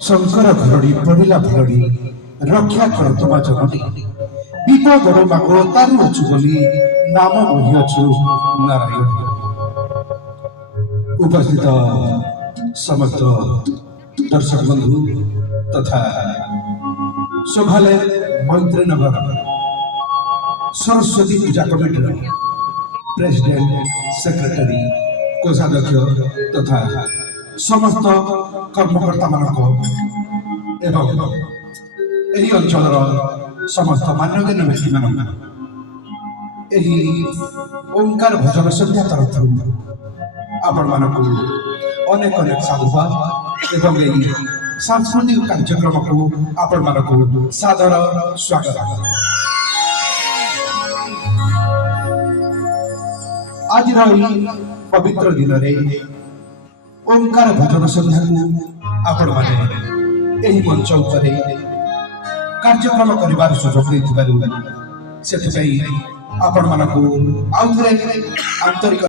शंकर घरड़ी पड़िला भरड़ी रक्षा कर तुम जननी विपदर माग तारुअछु बोली नाम बहिअछु नारायण। उपस्थित समस्त दर्शक बंधु तथा शोभालय मंत्रीनगर सरस्वती पूजा कमिटी प्रेसिडेंट सेक्रेटरी कोषाध्यक्ष तथा समस्त कर्मकर्ता मानक एवं यही अंचल समस्त मान्यगण्य व्यक्ति मान ओंकार भजन संध्या तरफ आपण मानक अनेक अनेक साधुवाद एवं यही सांस्कृतिक कार्यक्रम को आपण मानक सादर स्वागत। आज पवित्र दिन में ओंकार भजन संध्या को आपण माने एही मंच उपरे कार्यक्रम करिवार सुयोग देथिबारु सेथि आपण मानक आउथरे आंतरिक